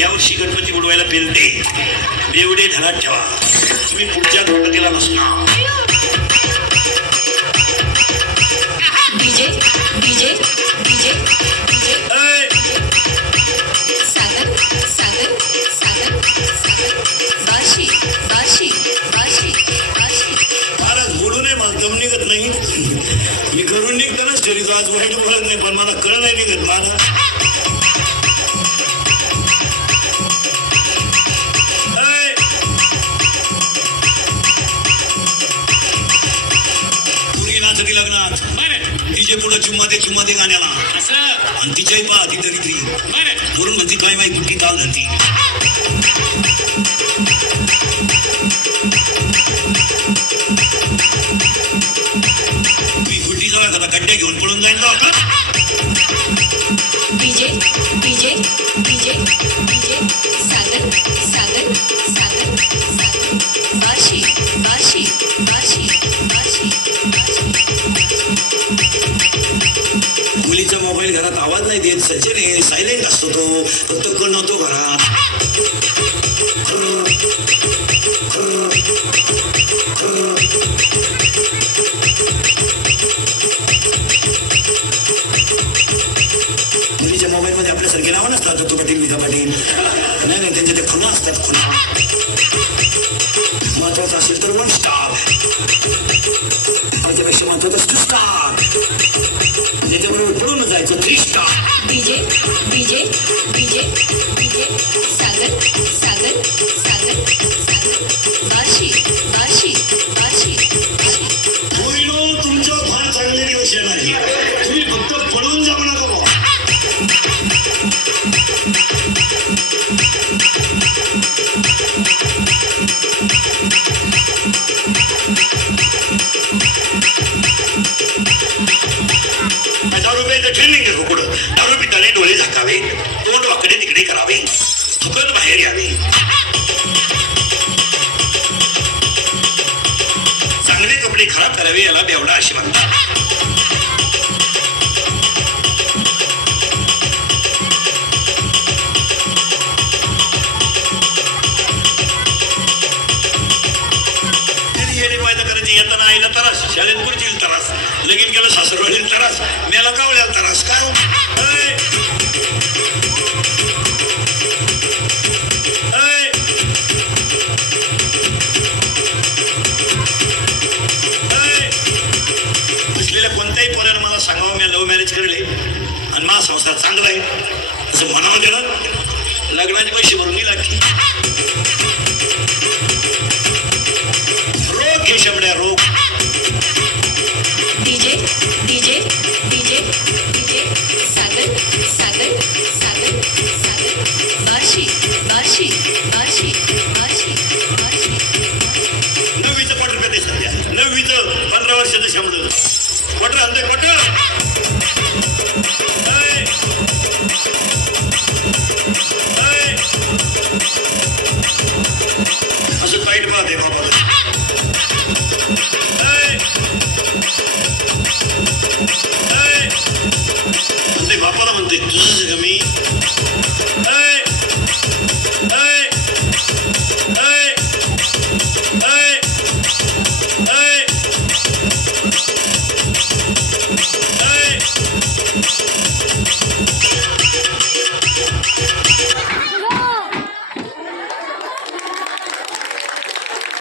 यावर्षी गणपती बुडवायला पेलते बेवडे धनात ठेवा तुम्ही पुढच्या गणपतीला नसणार DJ DJ DJ DJ Sagar Sagar Sagar Sagar बाशी बाशी बाशी बाशी महाराज बोलू नये मला दम निघत नाही मी घरून निघतानाच ठरवतो आज वाईट बोलत नाही पण मला कळ नाही निघत मला लग्नात तिचे पुढे चुम्मा दे गाण्याला आणि तिच्याही पहा ती दरिद्री म्हणून म्हणती काय माहिती कुठली ताल धरती तुम्ही गुड्डी जवळ खाता गड्डे घेऊन पळून जाईल का DJ DJ DJ DJ Sagar Sagar Sagar Sagar बाशी बाशी बाशी बाशी मुलीचा मोबाईल घरात आवाज नाही देत सचिन सायलेंट असतो तो फक्त कण होतो घरात मुलीच्या मोबाईल मध्ये आपल्यासारखे नावं नसतात दत्तू पाटील विधा पाटील नाही त्यांच्या ते खुणा असतात खुणा महत्वाचं असेल तर 1 स्टार त्यापेक्षा महत्वाचं 2 स्टार त्याच्याबरोबर पळून जायचं 3 star DJ DJ DJ DJ Sagar Sagar Sagar Sagar बाशी बाशी बाशी होईनो तुमच्या फार चांगले दिवस येणार आहे तुम्ही फक्त पळून जाऊ नका ट्रेनिंग घेऊ पुढं दारू पिताने डोळे झाकावे तोंड वाकडे तिकडे करावे थुकत बाहेर यावे चांगले कपडे खराब करावे याला बेवडा असे म्हणतात येताना आईला त्रास शाळेत पुढची त्रास लगीन केलं सासरवाडीला त्रास मेला कावल्याला त्रास काय असलेल्या कोणत्याही पोरानं मला सांगावं मी लव्ह मॅरेज करले आणि माझा संसार चांगला आहे असं म्हणावं गेलं लग्नाचे पैसे भरून मी लागते रोग घे शबड्या रोग DJ DJ DJ DJ Sagar Sagar Sagar Sagar बाशी बाशी बाशी बाशी बाशी 9वीचं क्वार्टर पेते सध्या 9वीचं 15 वर्षाचं शब्द क्वार्टर आणते क्वार्टर असं टाईट पाहते बाबा बापाला म्हणते तुझं मी